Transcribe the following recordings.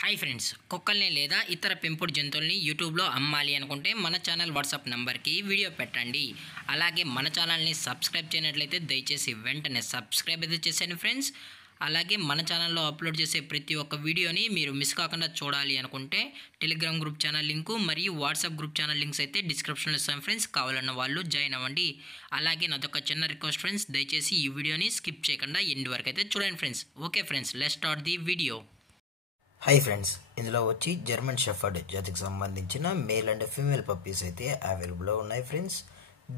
Hi friends, కుక్కల్ని లేదా ఇతర పెంపుడు జంతువుల్ని యూట్యూబ్లో అమ్మాలి అనుకుంటే మన ఛానల్ వాట్సాప్ నెంబర్కి వీడియో పెట్టండి. అలాగే మన ఛానల్ని సబ్స్క్రైబ్ చేయనట్లయితే దయచేసి వెంటనే సబ్స్క్రైబ్ అయితే చేసేయండి ఫ్రెండ్స్. అలాగే మన ఛానల్లో అప్లోడ్ చేసే ప్రతి ఒక్క వీడియోని మీరు మిస్ కాకుండా చూడాలి అనుకుంటే టెలిగ్రామ్ గ్రూప్ ఛానల్ లింకు మరియు వాట్సాప్ గ్రూప్ ఛానల్ లింక్స్ అయితే డిస్క్రిప్షన్లో ఇస్తాం ఫ్రెండ్స్. కావాలన్న వాళ్ళు జాయిన్ అవ్వండి. అలాగే నాదొక చిన్న రిక్వెస్ట్ ఫ్రెండ్స్, దయచేసి ఈ వీడియోని స్కిప్ చేయకుండా ఎండ్ వరకు అయితే చూడండి friends. Okay friends, let's start the video. Hi friends, ఇందులో వచ్చి జర్మన్ షెఫర్డ్ జాతికి సంబంధించిన మేల్ అండ్ ఫీమేల్ పప్పీస్ అయితే అవైలబుల్లో ఉన్నాయి ఫ్రెండ్స్.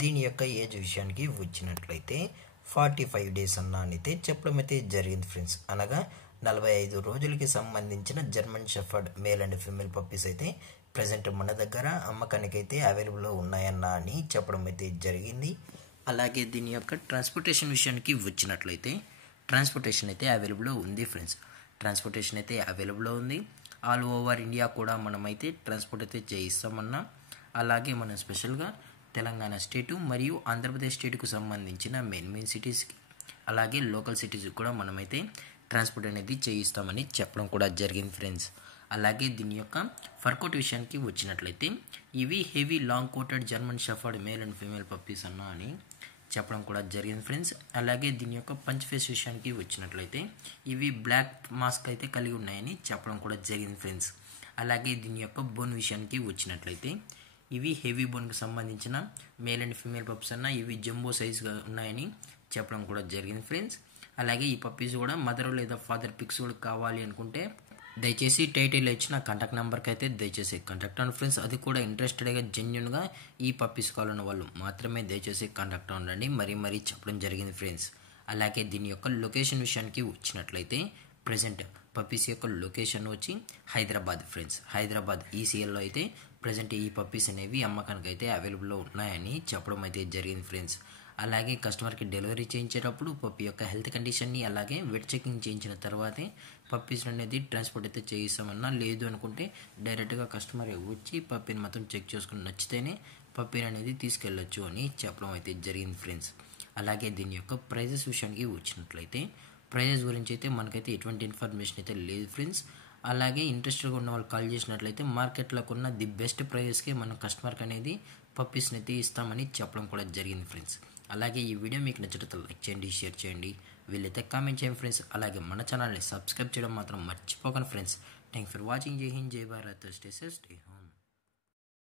దీని యొక్క ఏజ్ విషయానికి వచ్చినట్లయితే 45 డేస్ అయితే చెప్పడం అయితే జరిగింది ఫ్రెండ్స్. అనగా 45 రోజులకి సంబంధించిన German shepherd male and female puppies అయితే ప్రజెంట్ మన దగ్గర అమ్మకానికి అయితే అవైలబుల్లో ఉన్నాయని చెప్పడం అయితే జరిగింది. అలాగే దీని యొక్క ట్రాన్స్పోర్టేషన్ విషయానికి వచ్చినట్లయితే ట్రాన్స్పోర్టేషన్ అయితే అవైలబుల్లో ఉంది ఫ్రెండ్స్. ట్రాన్స్పోర్టేషన్ అయితే అవైలబుల్లో ఉంది. ఆల్ ఓవర్ ఇండియా కూడా మనమైతే ట్రాన్స్పోర్ట్ అయితే చేయిస్తామన్నా. అలాగే మనం స్పెషల్గా తెలంగాణ స్టేటు మరియు ఆంధ్రప్రదేశ్ స్టేట్కు సంబంధించిన మెయిన్ సిటీస్కి అలాగే లోకల్ సిటీస్కి కూడా మనమైతే ట్రాన్స్పోర్ట్ అనేది చేయిస్తామని చెప్పడం కూడా జరిగింది ఫ్రెండ్స్. అలాగే దీని యొక్క ఫర్కోట్ విషయానికి వచ్చినట్లయితే ఇవి heavy long coated German shepherd male and female puppies అని చెప్పడం కూడా జరిగింది ఫ్రెండ్స్. అలాగే దీని యొక్క పంచ్ ఫేస్ విషయానికి వచ్చినట్లయితే ఇవి బ్లాక్ మాస్క్ అయితే కలిగి ఉన్నాయని చెప్పడం కూడా జరిగింది ఫ్రెండ్స్. అలాగే దీని యొక్క బోన్ విషయానికి వచ్చినట్లయితే ఇవి హెవీ బోన్కి సంబంధించిన మేల్ అండ్ ఫీమేల్ పప్పీస్ ఇవి జంబో సైజ్గా ఉన్నాయని చెప్పడం కూడా జరిగింది ఫ్రెండ్స్. అలాగే ఈ పప్పీస్ కూడా మదర్ లేదా ఫాదర్ పిక్స్ కూడా కావాలి అనుకుంటే దయచేసి టైటిల్లో ఇచ్చిన కాంటాక్ట్ నెంబర్కి అయితే దయచేసి కాంటాక్ట్ అవ్వండి ఫ్రెండ్స్. అది కూడా ఇంట్రెస్టెడ్గా జెన్యున్గా ఈ పప్పీస్ కావాలన్న వాళ్ళు మాత్రమే దయచేసి కాంటాక్ట్ అవ్వండి మరీ చెప్పడం జరిగింది ఫ్రెండ్స్. అలాగే దీని యొక్క లొకేషన్ విషయానికి వచ్చినట్లయితే ప్రజెంట్ పప్పీస్ యొక్క లొకేషన్ వచ్చి హైదరాబాద్ ఫ్రెండ్స్. హైదరాబాద్ ఈసీఎల్లో అయితే ప్రజెంట్ ఈ పప్పీస్ అనేవి అమ్మకానికి అయితే అవైలబుల్లో ఉన్నాయని చెప్పడం అయితే జరిగింది ఫ్రెండ్స్. అలాగే కస్టమర్కి డెలివరీ చేయించేటప్పుడు పప్పీ యొక్క హెల్త్ కండిషన్ని అలాగే వెట్ చెకింగ్ చేయించిన తర్వాతే పప్పీస్ అనేది ట్రాన్స్పోర్ట్ అయితే చేయిస్తామన్నా. లేదు అనుకుంటే డైరెక్ట్గా కస్టమర్ వచ్చి పప్పీని మొత్తం చెక్ చేసుకుని నచ్చితేనే పప్పీని అనేది తీసుకెళ్ళొచ్చు అని చెప్పడం అయితే జరిగింది ఫ్రెండ్స్. అలాగే దీని యొక్క ప్రైజెస్ విషయానికి వచ్చినట్లయితే ప్రైజెస్ గురించి అయితే మనకైతే ఎటువంటి ఇన్ఫర్మేషన్ అయితే లేదు ఫ్రెండ్స్. అలాగే ఇంట్రెస్టెడ్గా ఉన్న వాళ్ళు కాల్ చేసినట్లయితే మార్కెట్లోకి ఉన్న ది బెస్ట్ ప్రైజెస్కి మనం కస్టమర్కి అనేది పప్పీస్ని అయితే ఇస్తామని చెప్పడం కూడా జరిగింది ఫ్రెండ్స్. అలాగే ఈ వీడియో మీకు నచ్చినట్లయితే లైక్ చేయండి, షేర్ చేయండి, వీళ్ళైతే కామెంట్ చేయండి ఫ్రెండ్స్. అలాగే మన ఛానల్ని సబ్స్క్రైబ్ చేయడం మాత్రం మర్చిపోకండి ఫ్రెండ్స్. Thanks for watching. జై హింద్, జై Bharat, stay safe, stay home.